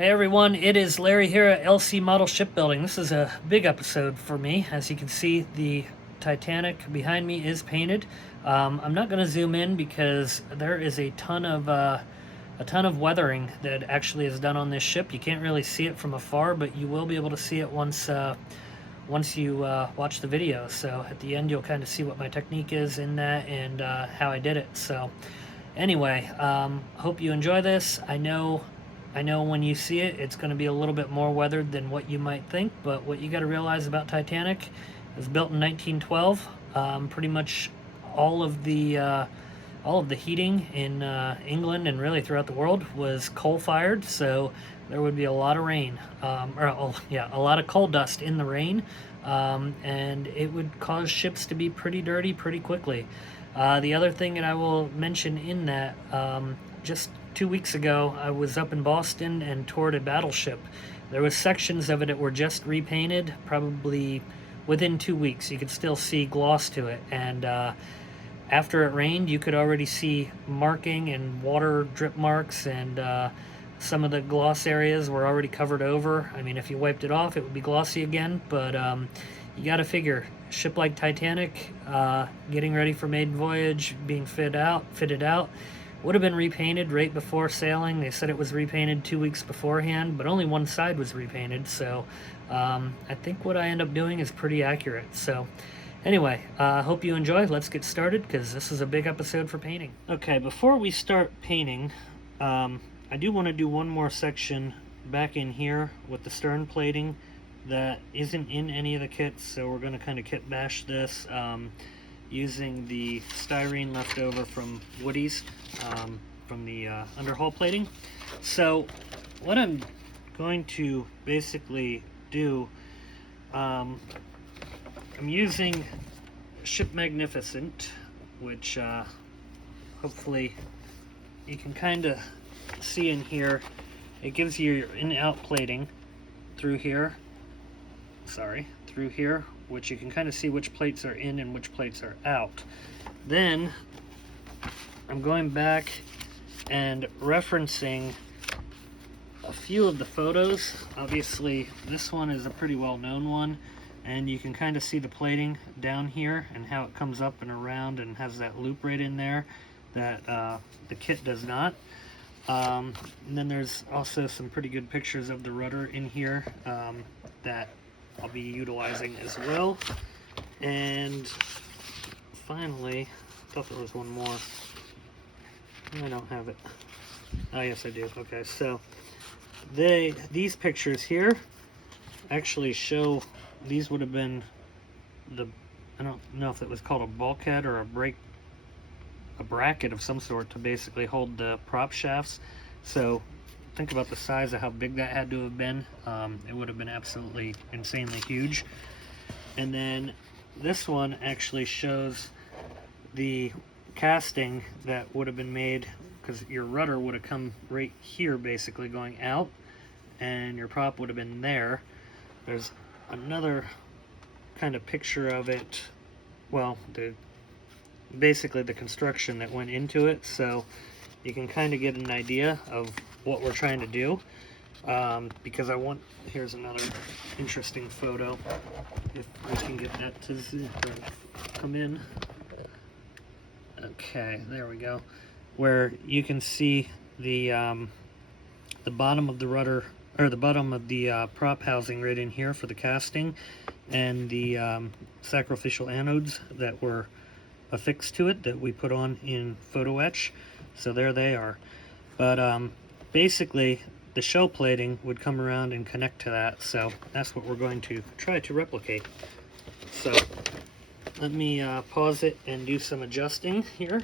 Hey everyone, it is Larry here at LC Model Shipbuilding. This is a big episode for me. As you can see, the Titanic behind me is painted. I'm not going to zoom in because there is a ton of weathering that actually is done on this ship. You can't really see it from afar, but you will be able to see it once you watch the video. So at the end, you'll kind of see what my technique is in that and how I did it. So anyway, hope you enjoy this. I know when you see it, it's going to be a little bit more weathered than what you might think, but what you got to realize about Titanic, it was built in 1912. Pretty much all of the heating in England and really throughout the world was coal-fired, so there would be a lot of rain, a lot of coal dust in the rain, and it would cause ships to be pretty dirty pretty quickly. The other thing that I will mention in that, just 2 weeks ago, I was up in Boston and toured a battleship. There was sections of it that were just repainted, probably within 2 weeks. You could still see gloss to it, and after it rained, you could already see marking and water drip marks, and some of the gloss areas were already covered over. I mean, if you wiped it off, it would be glossy again, but you got to figure, a ship like Titanic, getting ready for maiden voyage, being fitted out, would have been repainted right before sailing. They said it was repainted 2 weeks beforehand, but only one side was repainted, so I think what I end up doing is pretty accurate. So anyway, hope you enjoy. Let's get started because this is a big episode for painting. Okay, before we start painting, I do want to do one more section back in here with the stern plating that isn't in any of the kits, so we're going to kind of kit bash this using the styrene left over from Woody's from the underhull plating. So what I'm going to basically do, I'm using Ship Magnificent, which hopefully you can kind of see in here. It gives you your in-out plating through here, which you can kind of see which plates are in and which plates are out. Then I'm going back and referencing a few of the photos. Obviously this one is a pretty well-known one, and you can kind of see the plating down here and how it comes up and around and has that loop right in there that the kit does not. And then there's also some pretty good pictures of the rudder in here that I'll be utilizing as well. And finally, I thought there was one more. I don't have it. Oh yes, I do. Okay, so these pictures here actually show, these would have been I don't know if it was called a bulkhead or a bracket of some sort to basically hold the prop shafts. So think about the size of how big that had to have been. It would have been absolutely insanely huge. And then this one actually shows the casting that would have been made, because your rudder would have come right here basically going out, and your prop would have been there. There's another kind of picture of it, well, basically the construction that went into it, so you can kind of get an idea of what we're trying to do. Because here's another interesting photo, if I can get that to come in. Okay, there we go, where you can see the bottom of the rudder, or the bottom of the prop housing right in here for the casting, and the sacrificial anodes that were affixed to it that we put on in photo etch. So there they are. But basically the shell plating would come around and connect to that, so that's what we're going to try to replicate. So let me pause it and do some adjusting here.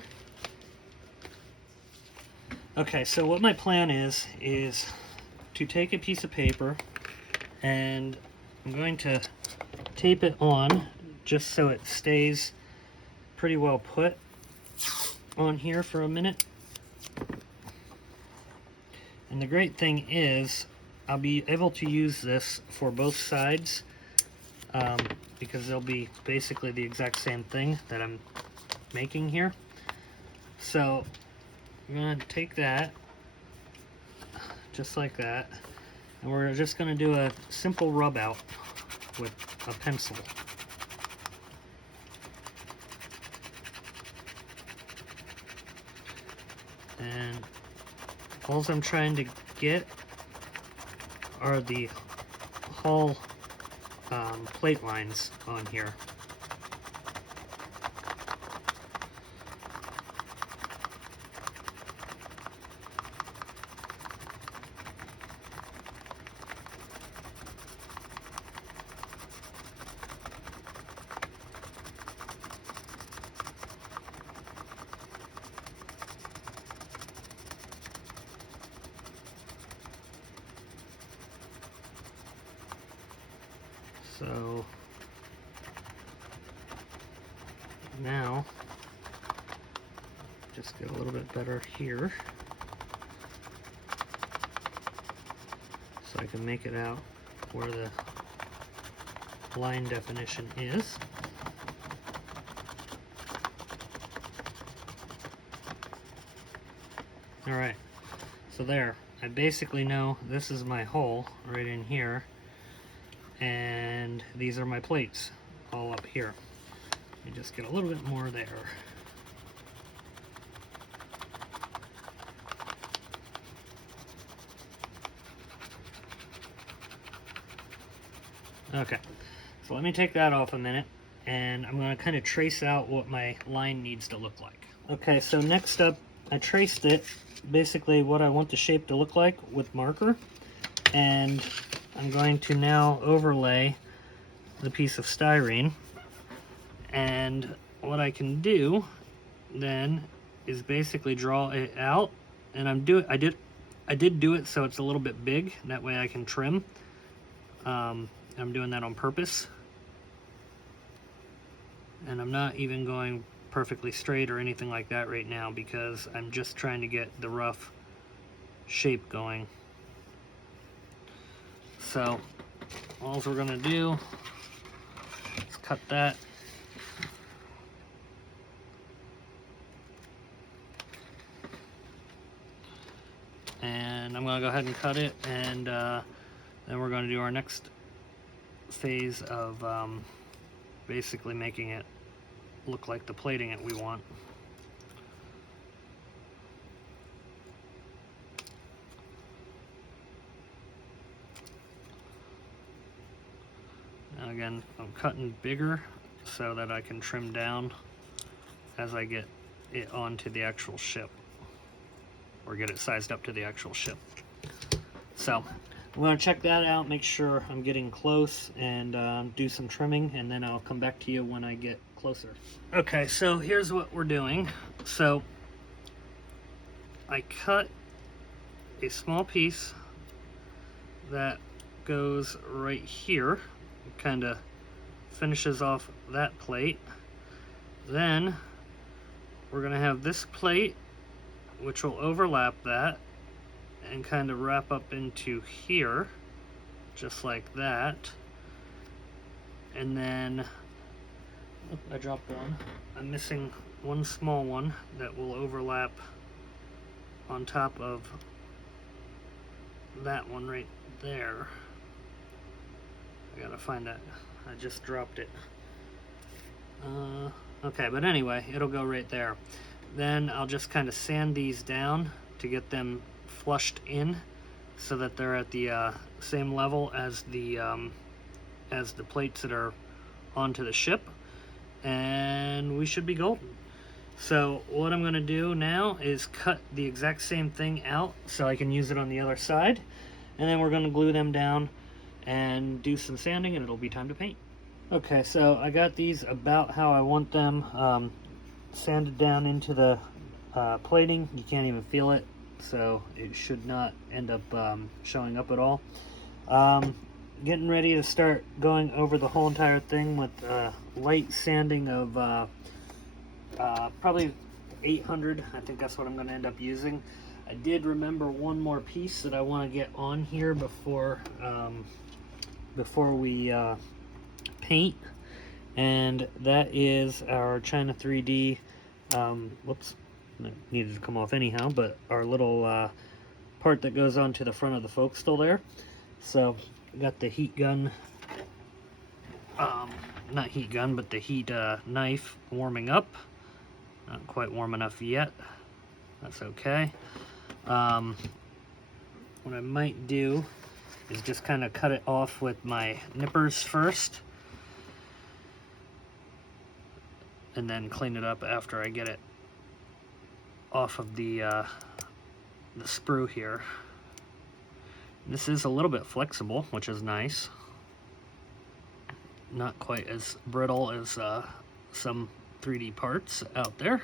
Okay, so what my plan is to take a piece of paper, and I'm going to tape it on just so it stays pretty well put on here for a minute. And the great thing is I'll be able to use this for both sides, because they'll be basically the exact same thing that I'm making here. So I'm going to take that just like that, And we're just going to do a simple rub out with a pencil. And all I'm trying to get are the hull plate lines on here. So now, just get a little bit better here, so I can make it out where the line definition is. Alright, so there. I basically know this is my hole right in here, and these are my plates all up here. Let me just get a little bit more there. Okay, so let me take that off a minute, and I'm going to kind of trace out what my line needs to look like. Okay, so next up, I traced it, basically what I want the shape to look like with marker, and I'm going to now overlay the piece of styrene, and what I can do then is basically draw it out, and I did do it so it's a little bit big, that way I can trim. I'm doing that on purpose, and I'm not even going perfectly straight or anything like that right now because I'm just trying to get the rough shape going. So all we're going to do is cut that. And I'm going to go ahead and cut it, and then we're going to do our next phase of basically making it look like the plating that we want. Now again, I'm cutting bigger so that I can trim down as I get it onto the actual ship, or get it sized up to the actual ship. So I'm going to check that out, make sure I'm getting close, and do some trimming, and then I'll come back to you when I get closer. Okay, so here's what we're doing. So I cut a small piece that goes right here, kind of finishes off that plate. Then we're going to have this plate, which will overlap that and kind of wrap up into here, just like that. And then, oh, I dropped one. I'm missing one small one that will overlap on top of that one right there. I gotta find that. I just dropped it. Okay, but anyway, it'll go right there. Then I'll just kind of sand these down to get them flushed in so that they're at the same level as the plates that are onto the ship, and we should be golden. So what I'm going to do now is cut the exact same thing out so I can use it on the other side, and then we're going to glue them down and do some sanding, and it'll be time to paint. Okay, so I got these about how I want them, sanded down into the plating. You can't even feel it, so it should not end up showing up at all. Getting ready to start going over the whole entire thing with light sanding of probably 800. I think that's what I'm going to end up using. I did remember one more piece that I want to get on here before we paint, and that is our China 3D, whoops, it needed to come off anyhow, but our little part that goes onto the front of the forecastle there. So got the heat gun, not heat gun, but the heat knife warming up. Not quite warm enough yet. That's okay. What I might do is just kind of cut it off with my nippers first, and then clean it up after I get it off of the sprue here. This is a little bit flexible, which is nice. Not quite as brittle as some 3D parts out there.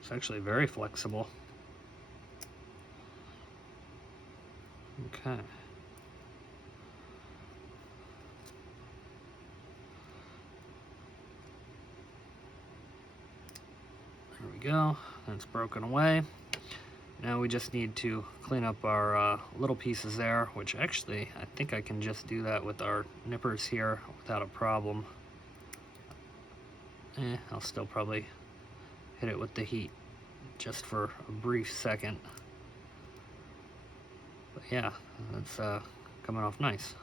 It's actually very flexible. Okay. There we go. That's broken away. Now we just need to clean up our little pieces there, which actually I think I can just do that with our nippers here without a problem. I'll still probably hit it with the heat just for a brief second. But yeah, it's coming off nice.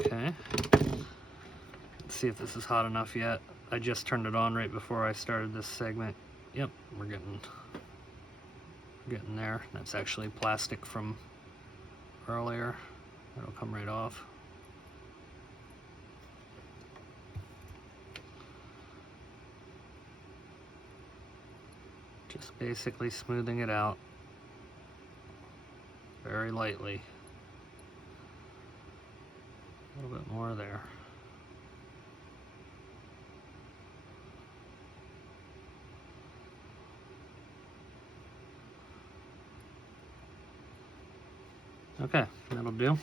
Okay, let's see if this is hot enough yet. I just turned it on right before I started this segment. Yep, we're getting there. That's actually plastic from earlier. It'll come right off. Just basically smoothing it out very lightly. A little bit more there. Okay, that'll do.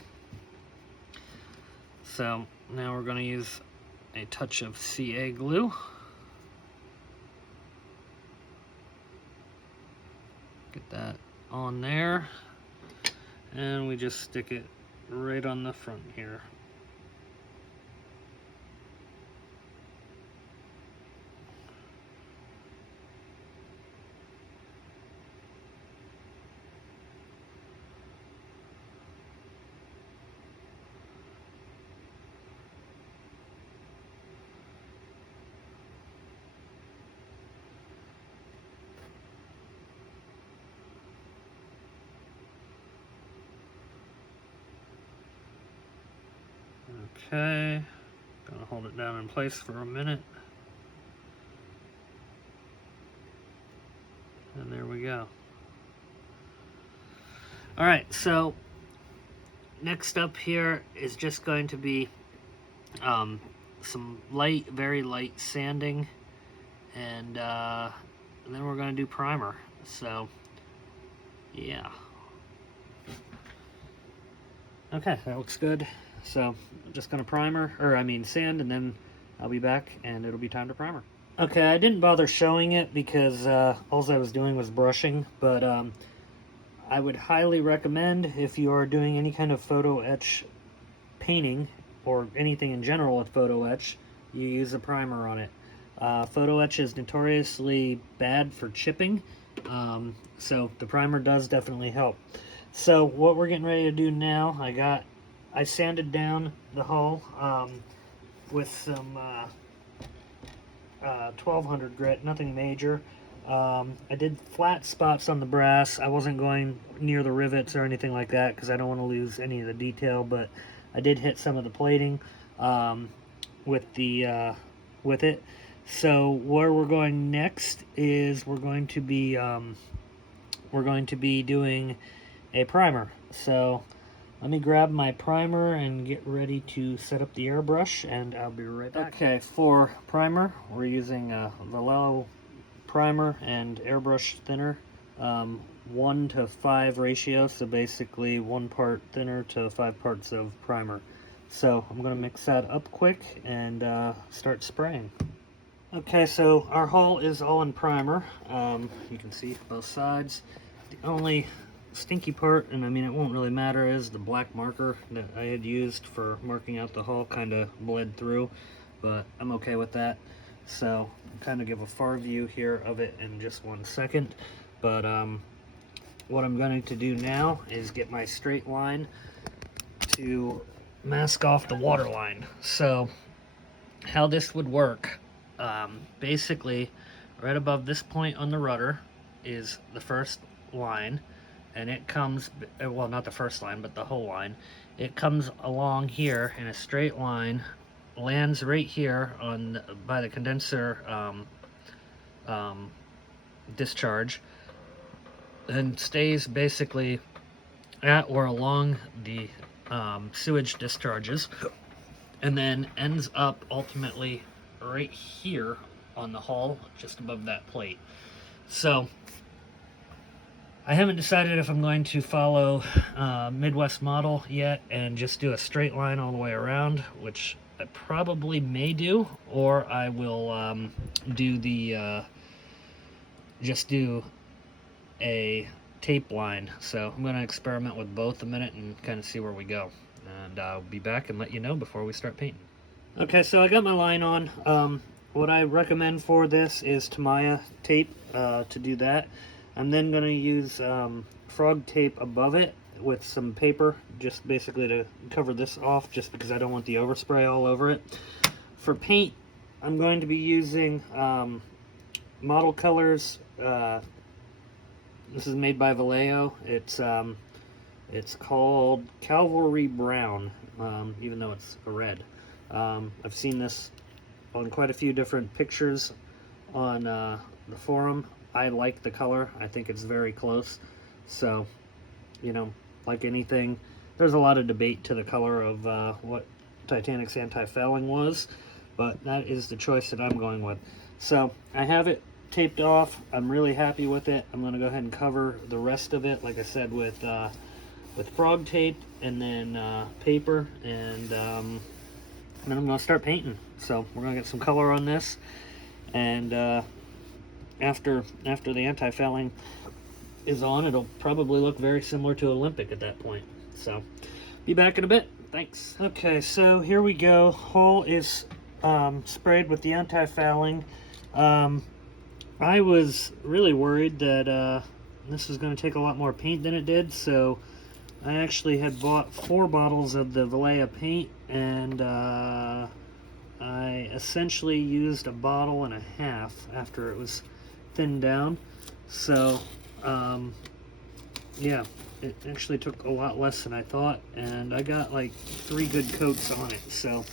So now we're going to use a touch of CA glue. Get that on there, and we just stick it right on the front here. Okay, gonna hold it down in place for a minute. And there we go. All right, so next up here is just going to be some light, very light sanding, and then we're gonna do primer. So yeah. Okay, that looks good. So I'm just gonna sand, and then I'll be back and it'll be time to primer. Okay, I didn't bother showing it because all I was doing was brushing, but I would highly recommend, if you are doing any kind of photo etch painting or anything in general with photo etch, you use a primer on it. Photo etch is notoriously bad for chipping, so the primer does definitely help. So what we're getting ready to do now, I sanded down the hull with some 1200 grit, nothing major. I did flat spots on the brass. I wasn't going near the rivets or anything like that because I don't want to lose any of the detail, but I did hit some of the plating with it. So where we're going next is we're going to be doing a primer. So let me grab my primer and get ready to set up the airbrush, and I'll be right back. Okay, for primer, we're using a Vallejo primer and airbrush thinner, 1:5 ratio, so basically 1 part thinner to 5 parts of primer. So I'm going to mix that up quick and start spraying. Okay, so our hull is all in primer. You can see both sides. The only stinky part, and I mean it won't really matter, is the black marker that I had used for marking out the hull kind of bled through, but I'm okay with that. So I'll kind of give a far view here of it in just 1 second. But what I'm going to do now is get my straight line to mask off the water line. So how this would work, basically right above this point on the rudder is the first line, and it comes, well, not the first line, but the whole line. It comes along here in a straight line, lands right here on by the condenser discharge, and stays basically at or along the sewage discharges, and then ends up ultimately right here on the hull, just above that plate. So I haven't decided if I'm going to follow Midwest model yet and just do a straight line all the way around, which I probably may do, or I will do the just do a tape line. So I'm going to experiment with both a minute and kind of see where we go, and I'll be back and let you know before we start painting. Okay, so I got my line on. What I recommend for this is Tamiya tape to do that. I'm then going to use frog tape above it with some paper, just basically to cover this off, just because I don't want the overspray all over it. For paint, I'm going to be using Model Colors. This is made by Vallejo. It's called Cavalry Brown, even though it's a red. I've seen this on quite a few different pictures on the forum. I like the color. I think it's very close. So, you know, like anything, there's a lot of debate to the color of what Titanic's anti-fouling was, but that is the choice that I'm going with. So I have it taped off. I'm really happy with it. I'm going to go ahead and cover the rest of it, like I said, with frog tape and then paper, and then I'm going to start painting. So we're going to get some color on this, and after the anti-fouling is on, it'll probably look very similar to Olympic at that point. So be back in a bit. Thanks. Okay, so here we go. Hull is sprayed with the anti-fouling. I was really worried that this was going to take a lot more paint than it did, so I actually had bought 4 bottles of the Vallejo paint, and I essentially used a bottle and a half after it was thinned down. So yeah, it actually took a lot less than I thought, and I got like 3 good coats on it. So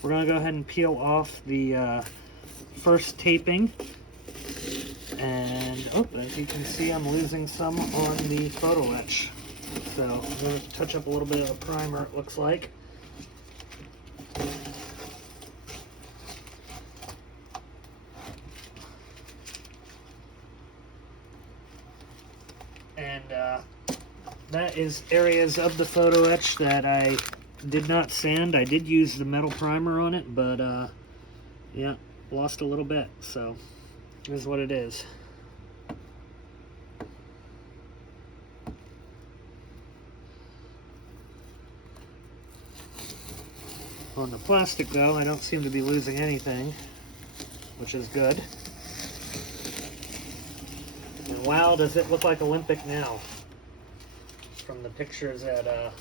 we're gonna go ahead and peel off the first taping, and oh, as you can see, I'm losing some on the photo etch. So I'm gonna touch up a little bit of a primer, it looks like. And that is areas of the photo etch that I did not sand. I did use the metal primer on it, but yeah, lost a little bit. So here's what it is. On the plastic though, I don't seem to be losing anything, which is good. And wow, does it look like Olympic now from the pictures that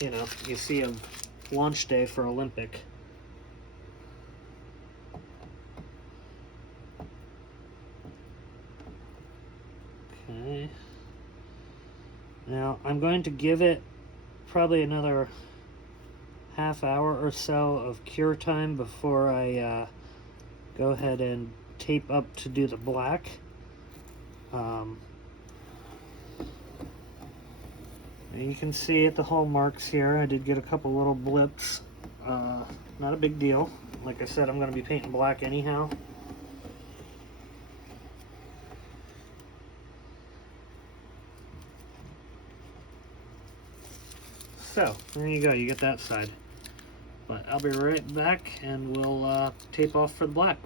you know, you see of launch day for Olympic. Okay, now I'm going to give it probably another half hour or so of cure time before I go ahead and tape up to do the black. You can see at the hole marks here, I did get a couple little blips. Not a big deal. Like I said, I'm going to be painting black anyhow. So there you go, you get that side. But I'll be right back and we'll tape off for the black.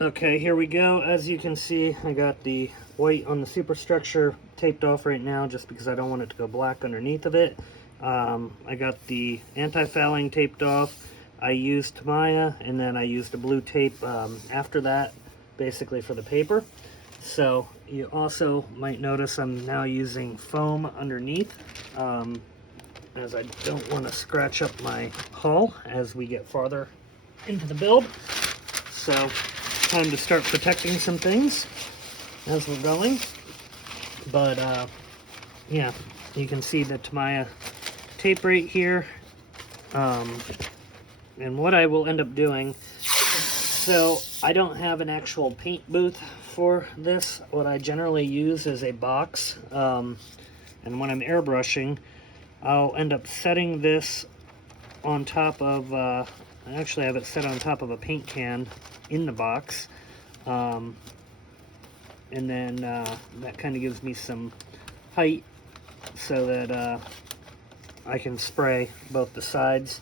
Okay, here we go. As you can see, I got the white on the superstructure taped off right now just because I don't want it to go black underneath of it. I got the anti-fouling taped off. I used Tamiya, and then I used a blue tape after that, basically for the paper. So you also might notice I'm now using foam underneath, as I don't want to scratch up my hull as we get farther into the build. So time to start protecting some things as we're going. But yeah, you can see the Tamiya tape right here. And what I will end up doing, so I don't have an actual paint booth for this. What I generally use is a box, and when I'm airbrushing, I'll end up setting this on top of, I actually have it set on top of a paint can in the box, and then that kind of gives me some height so that I can spray both the sides.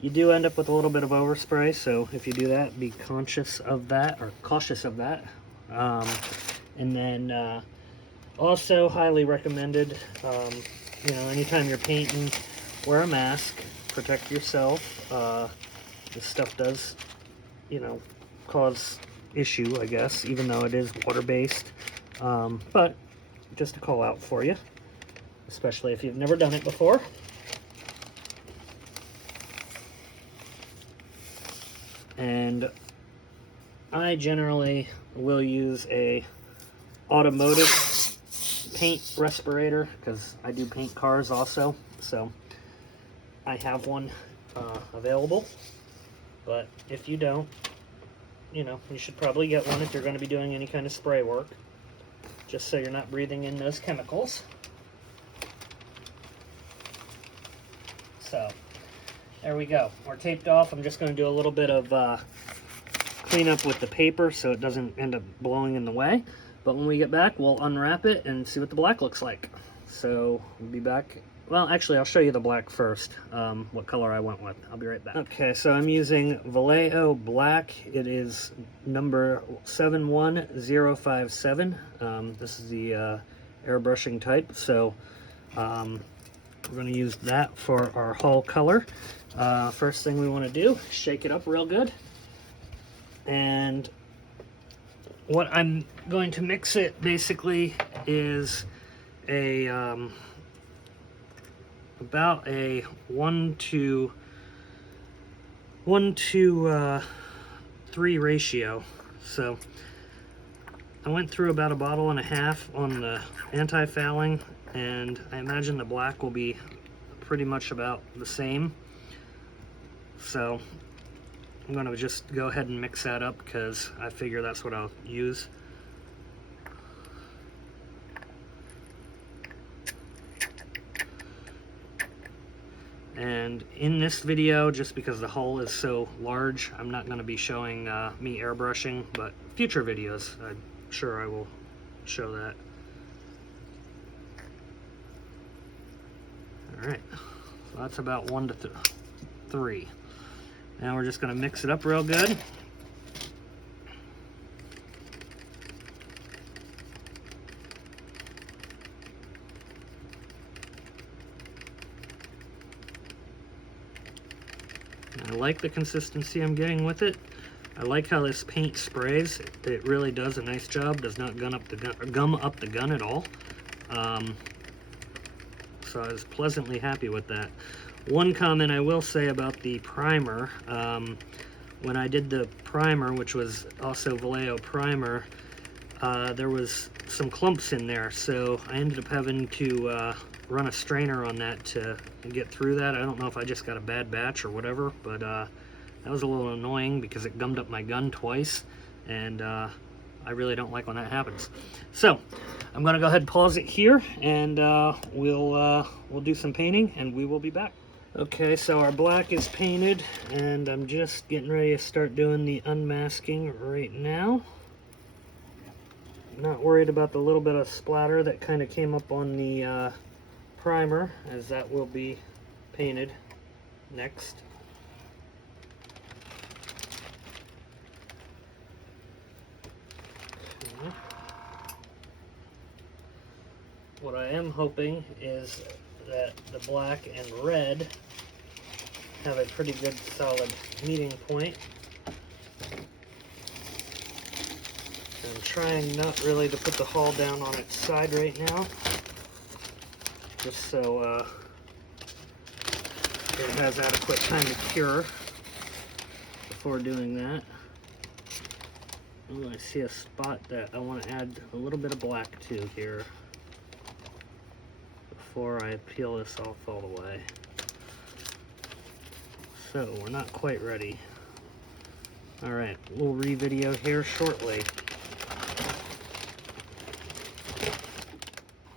You do end up with a little bit of overspray, so if you do that, be conscious of that, or cautious of that. And then also highly recommended, you know, anytime you're painting, wear a mask, protect yourself. This stuff does, you know, cause issue, I guess, even though it is water-based. But just a call out for you, especially if you've never done it before. And I generally will use a automotive paint respirator because I do paint cars also, so I have one available. But if you don't, you know, you should probably get one if you're going to be doing any kind of spray work, just so you're not breathing in those chemicals. So there we go. We're taped off. I'm just going to do a little bit of cleanup with the paper so it doesn't end up blowing in the way. But when we get back, we'll unwrap it and see what the black looks like. So we'll be back. Well, actually, I'll show you the black first, what color I went with. I'll be right back. Okay, so I'm using Vallejo Black. It is number 71057. This is the airbrushing type. So we're going to use that for our hull color. First thing we want to do, shake it up real good. And what I'm going to mix it basically is a about a 1 to 3 ratio. So I went through about a bottle and a half on the anti-fouling, and I imagine the black will be pretty much about the same. So I'm going to just go ahead and mix that up because I figure that's what I'll use. And in this video, just because the hull is so large, I'm not going to be showing me airbrushing, but future videos, I'm sure I will show that. Alright, so that's about 1 to 3. Now we're just going to mix it up real good. I like the consistency I'm getting with it. I like how this paint sprays. It really does a nice job. Does not gum up the gun at all. So I was pleasantly happy with that. One comment I will say about the primer, when I did the primer, which was also Vallejo primer, there was some clumps in there, so I ended up having to run a strainer on that to get through that. I don't know if I just got a bad batch or whatever, but that was a little annoying because it gummed up my gun twice, and I really don't like when that happens. So I'm going to go ahead and pause it here, and we'll do some painting, and we will be back. Okay, so our black is painted, and I'm just getting ready to start doing the unmasking right now. Not worried about the little bit of splatter that kind of came up on the primer, as that will be painted next. Okay. What I am hoping is that the black and red have a pretty good solid meeting point. I'm trying not really to put the hull down on its side right now, just so it has adequate time to cure before doing that. Oh, I see a spot that I want to add a little bit of black to here before I peel this off all the way. So we're not quite ready. Alright, we'll re-video here shortly.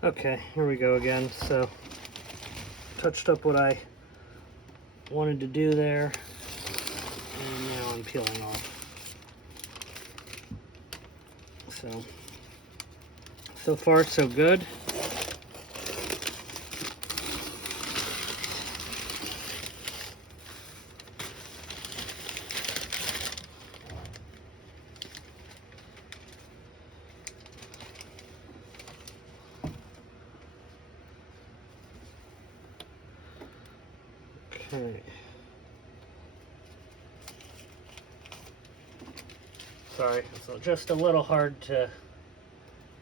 Okay, here we go again. So, touched up what I wanted to do there, and now I'm peeling off. So far so good. Okay. Sorry, it's just a little hard to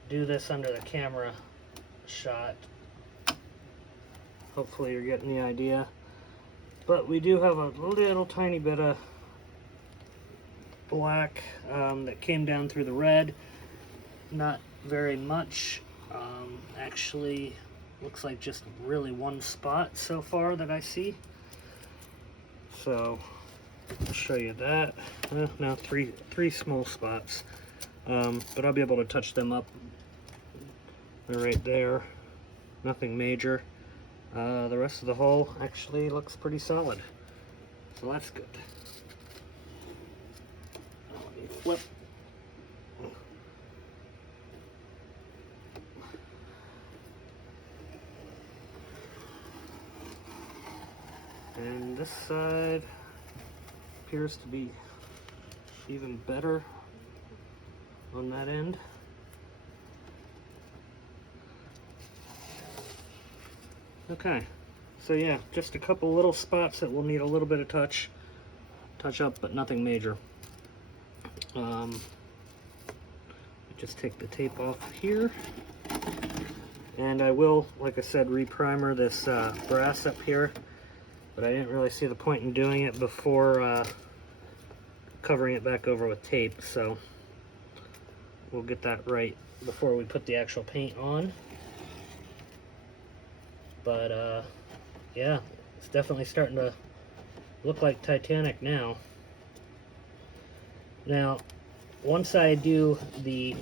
do this under the camera shot. Hopefully you're getting the idea. But we do have a little tiny bit of black that came down through the red. Not very much. Actually, looks like just really one spot so far that I see. So I'll show you that. Now three small spots, but I'll be able to touch them up. They're right there. Nothing major. The rest of the hull actually looks pretty solid, so that's good. Let me flip. And this side appears to be even better on that end. Okay, so yeah, just a couple little spots that will need a little bit of touch up, but nothing major. Just take the tape off here, and I will, like I said, re-primer this brass up here. But I didn't really see the point in doing it before covering it back over with tape, so we'll get that right before we put the actual paint on. But yeah, it's definitely starting to look like Titanic now. Now, once I do the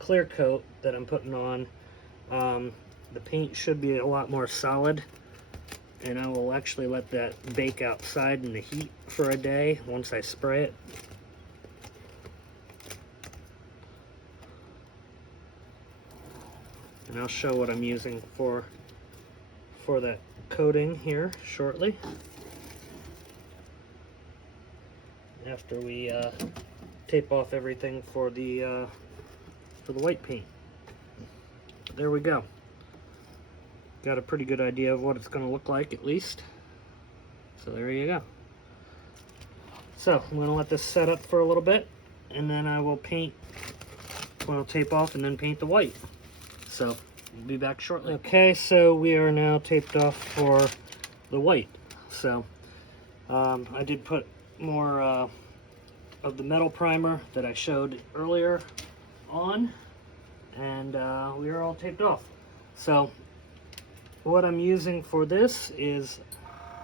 clear coat that I'm putting on, the paint should be a lot more solid. And I will actually let that bake outside in the heat for a day once I spray it. And I'll show what I'm using for that coating here shortly, after we tape off everything for the white paint. There we go. Got a pretty good idea of what it's going to look like, at least. So there you go. So I'm going to let this set up for a little bit, and then I will paint, well, tape off and then paint the white. So we'll be back shortly. Okay, so we are now taped off for the white. So I did put more of the metal primer that I showed earlier on, and we are all taped off. So what I'm using for this is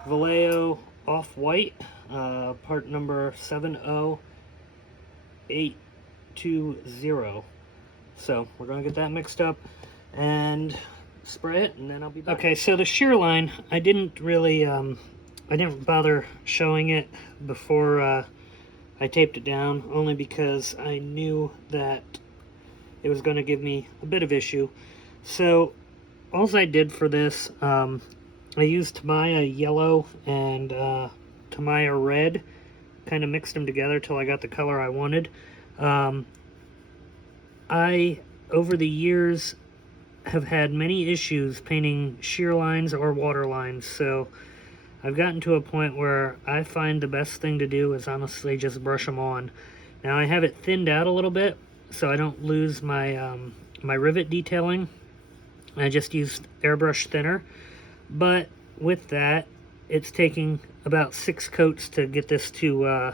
Vallejo Off-White, part number 70820. So we're going to get that mixed up and spray it, and then I'll be back. Okay, so the shear line, I didn't really, I didn't bother showing it before I taped it down, only because I knew that it was going to give me a bit of issue. So all I did for this, I used Tamiya yellow and Tamiya red, kind of mixed them together till I got the color I wanted. I, over the years, have had many issues painting shear lines or water lines, so I've gotten to a point where I find the best thing to do is honestly just brush them on. Now I have it thinned out a little bit so I don't lose my my rivet detailing. I just used airbrush thinner, but with that, it's taking about 6 coats to get this to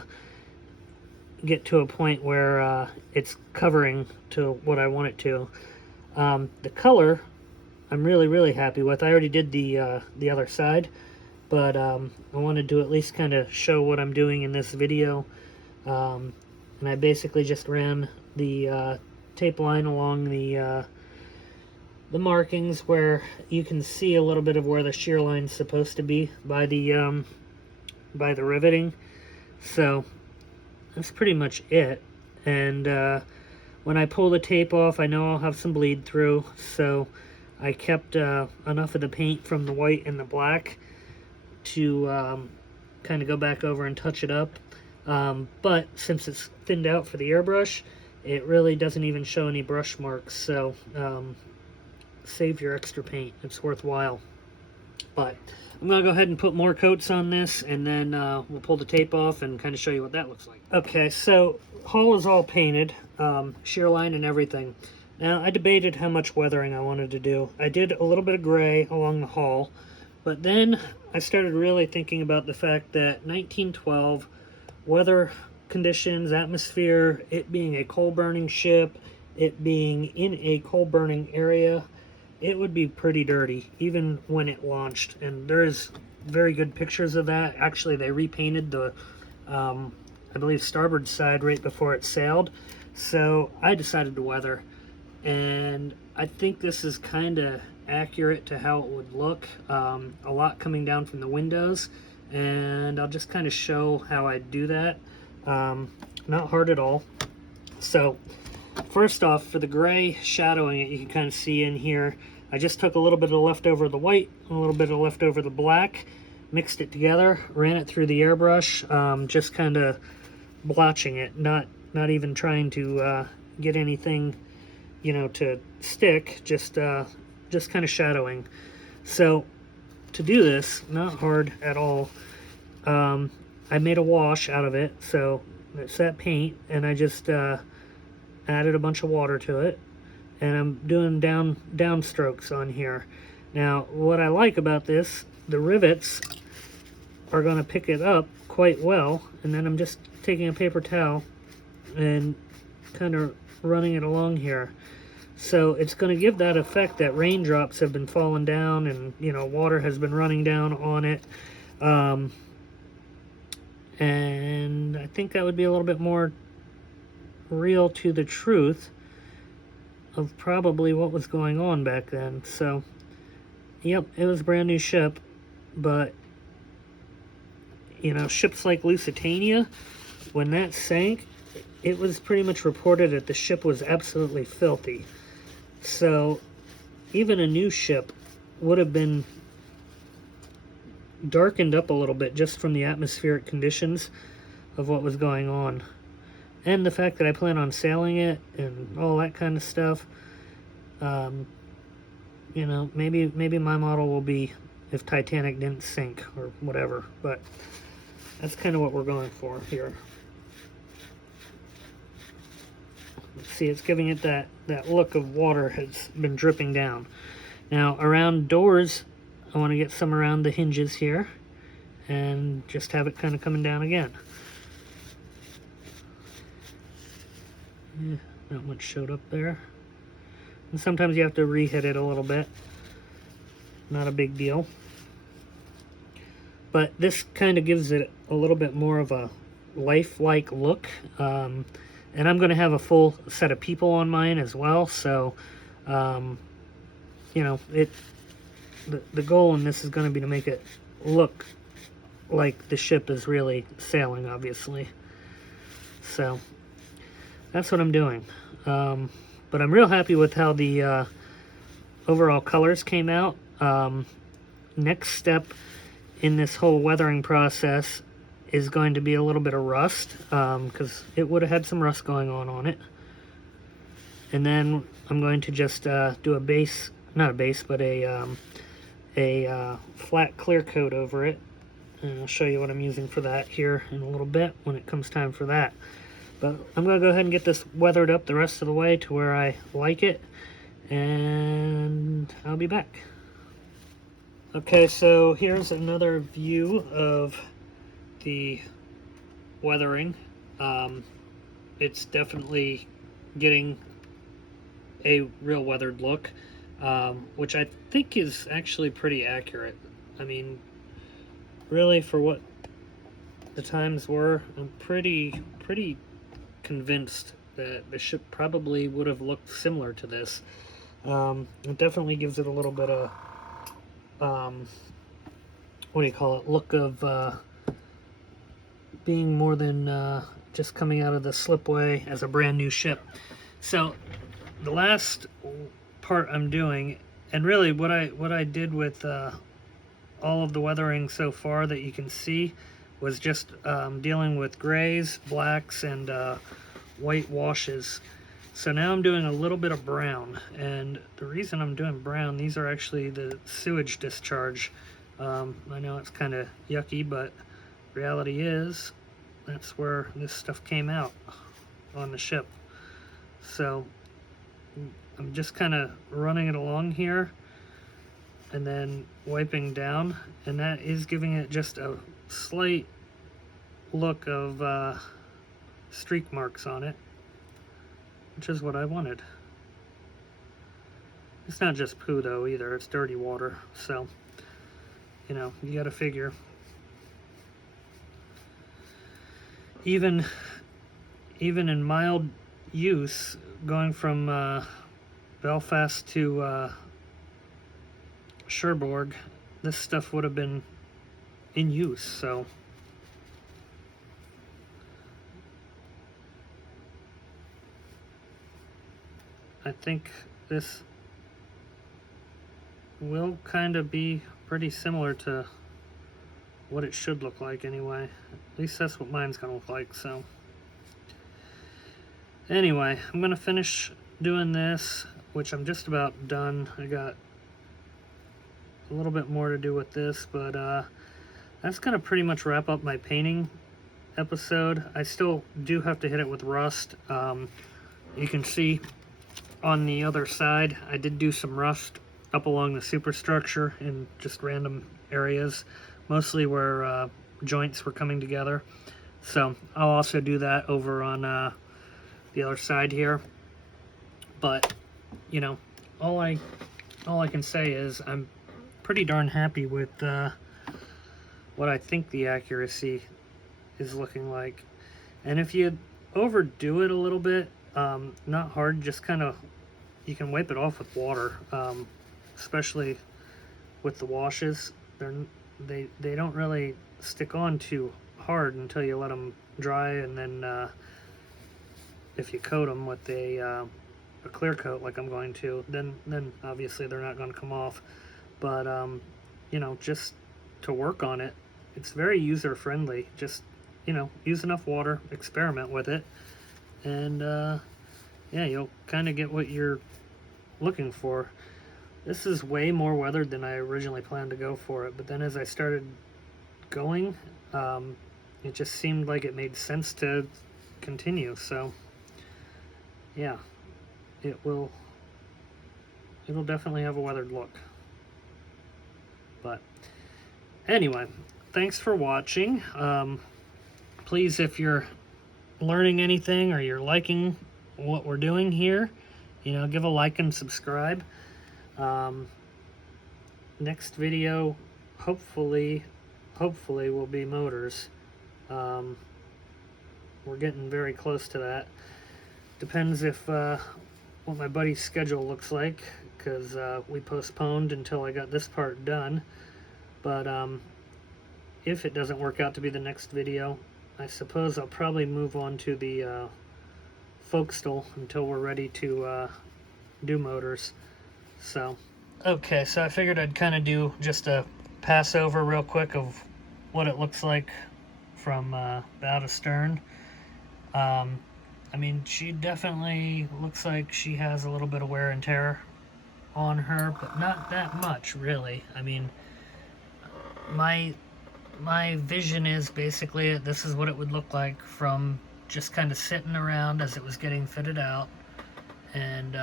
get to a point where it's covering to what I want it to. The color I'm really happy with. I already did the other side, but I wanted to at least kind of show what I'm doing in this video. And I basically just ran the tape line along the markings where you can see a little bit of where the shear line's supposed to be by the riveting. So that's pretty much it. And when I pull the tape off, I know I'll have some bleed through, so I kept enough of the paint from the white and the black to kind of go back over and touch it up. But since it's thinned out for the airbrush, it really doesn't even show any brush marks, so save your extra paint. It's worthwhile. But I'm going to go ahead and put more coats on this, and then we'll pull the tape off and kind of show you what that looks like. Okay, so hull is all painted, shear line and everything. Now, I debated how much weathering I wanted to do. I did a little bit of gray along the hull, but then I started really thinking about the fact that 1912, weather conditions, atmosphere, it being a coal-burning ship, it being in a coal-burning area, it would be pretty dirty, even when it launched. And there's very good pictures of that. Actually, they repainted the, I believe, starboard side right before it sailed. So I decided to weather. And I think this is kind of accurate to how it would look. A lot coming down from the windows. And I'll just kind of show how I do that. Not hard at all. So first off, for the gray shadowing it, you can kind of see in here, I just took a little bit of leftover the white, a little bit of leftover the black, mixed it together, ran it through the airbrush, just kind of blotching it, not even trying to get anything, you know, to stick, just kind of shadowing. So to do this, not hard at all. I made a wash out of it, so it's that paint, and I just added a bunch of water to it, and I'm doing down strokes on here. Now, what I like about this, the rivets are going to pick it up quite well, and then I'm just taking a paper towel and kind of running it along here. So it's going to give that effect that raindrops have been falling down and, you know, water has been running down on it. And I think that would be a little bit more real to the truth of probably what was going on back then. So, yep, it was a brand new ship, but, you know, ships like Lusitania, when that sank, it was pretty much reported that the ship was absolutely filthy. So, even a new ship would have been darkened up a little bit just from the atmospheric conditions of what was going on. And the fact that I plan on sailing it and all that kind of stuff. You know, maybe my model will be if Titanic didn't sink or whatever. But that's kind of what we're going for here. See, it's giving it that look of water has been dripping down. Now, around doors, I want to get some around the hinges here and just have it kind of coming down again. Not much showed up there. And sometimes you have to re-hit it a little bit. Not a big deal. But this kind of gives it a little bit more of a lifelike look. And I'm going to have a full set of people on mine as well. So, you know, the goal in this is going to be to make it look like the ship is really sailing, obviously. So that's what I'm doing. But I'm real happy with how the overall colors came out. Next step in this whole weathering process is going to be a little bit of rust, because it would have had some rust going on it. And then I'm going to just do a base, not a base, but a flat clear coat over it. And I'll show you what I'm using for that here in a little bit when it comes time for that. But I'm going to go ahead and get this weathered up the rest of the way to where I like it, and I'll be back. Okay, so here's another view of the weathering. It's definitely getting a real weathered look, which I think is actually pretty accurate. I mean, really, for what the times were, I'm pretty convinced that the ship probably would have looked similar to this. It definitely gives it a little bit of what do you call it, look of being more than just coming out of the slipway as a brand new ship. So the last part I'm doing, and really what I did with all of the weathering so far that you can see, was just dealing with grays, blacks, and white washes. So now I'm doing a little bit of brown, and the reason I'm doing brown, these are actually the sewage discharge. I know it's kind of yucky, but reality is that's where this stuff came out on the ship. So I'm just kind of running it along here and then wiping down, and that is giving it just a slight look of streak marks on it, which is what I wanted. It's not just poo though either, it's dirty water, so you know, you gotta figure. Even in mild use, going from Belfast to Cherbourg, this stuff would have been in use, so I think this will kind of be pretty similar to what it should look like anyway. At least that's what mine's gonna look like. So anyway, I'm gonna finish doing this, which I'm just about done. I got a little bit more to do with this, but that's gonna pretty much wrap up my painting episode. I still do have to hit it with rust. You can see on the other side I did do some rust up along the superstructure in just random areas, mostly where joints were coming together. So I'll also do that over on the other side here. But you know, all I can say is I'm pretty darn happy with what I think the accuracy is looking like. And if you overdo it a little bit, not hard, just kind of, you can wipe it off with water, especially with the washes. They don't really stick on too hard until you let them dry, and then if you coat them with a clear coat like I'm going to, then obviously they're not going to come off. But you know, just to work on it, it's very user friendly. Just, you know, use enough water, experiment with it, and yeah, you'll kind of get what you're looking for. This is way more weathered than I originally planned to go for it, but then as I started going, it just seemed like it made sense to continue. So yeah, it'll definitely have a weathered look. But anyway, thanks for watching. Please, if you're learning anything or you're liking what we're doing here, you know, give a like and subscribe. Next video hopefully will be motors. We're getting very close to that. Depends if what my buddy's schedule looks like, because we postponed until I got this part done. But if it doesn't work out to be the next video, I suppose I'll probably move on to the Folkstal until we're ready to do motors. So Okay, so I figured I'd kind of do just a pass over real quick of what it looks like from bow to stern. Um, I mean, she definitely looks like she has a little bit of wear and tear on her, but not that much, really. I mean, my my vision is basically this is what it would look like from just kind of sitting around as it was getting fitted out, and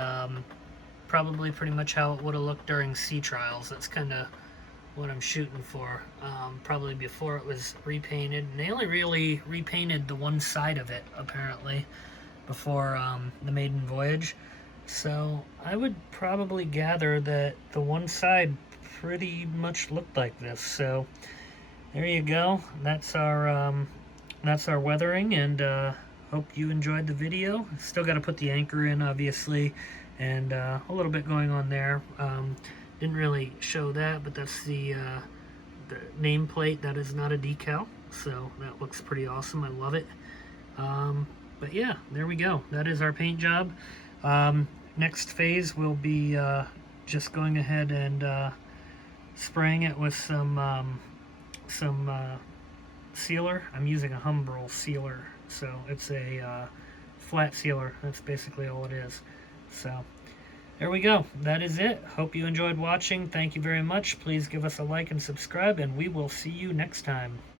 probably pretty much how it would have looked during sea trials. That's kind of what I'm shooting for. Probably before it was repainted, and they only really repainted the one side of it apparently before the maiden voyage. So I would probably gather that the one side pretty much looked like this. So there you go. That's our weathering, and hope you enjoyed the video. Still got to put the anchor in, obviously, and a little bit going on there. Didn't really show that, but that's the nameplate. That is not a decal, so that looks pretty awesome. I love it. But yeah, there we go. That is our paint job. Next phase will be just going ahead and spraying it with some sealer. I'm using a Humbrol sealer, so it's a flat sealer. That's basically all it is. So there we go. That is it. Hope you enjoyed watching. Thank you very much. Please give us a like and subscribe, and we will see you next time.